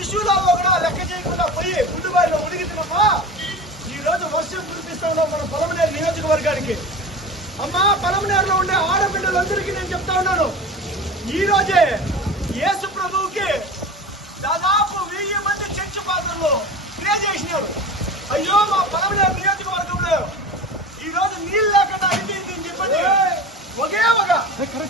శిష్యులా ఒక లెక్క చేయకుండా పోయి గుడ్డు బారిలో ఈ రోజు వర్షం కురిపిస్తా మన పొలమనేరు నియోజకవర్గానికి అమ్మా పొలమనేరులో ఉండే ఆడబిడ్డలందరికీ నేను చెప్తా ఉన్నాను ఈరోజే యేసు ప్రభువుకి దాదాపు వెయ్యి మంది చర్చి పాత్రలు క్రియ చేసినారు అయ్యో మా పొలమనేరు ఈ రోజు నీళ్ళు లేకుండా అడిగింది చెప్పండి ఒకే ఒక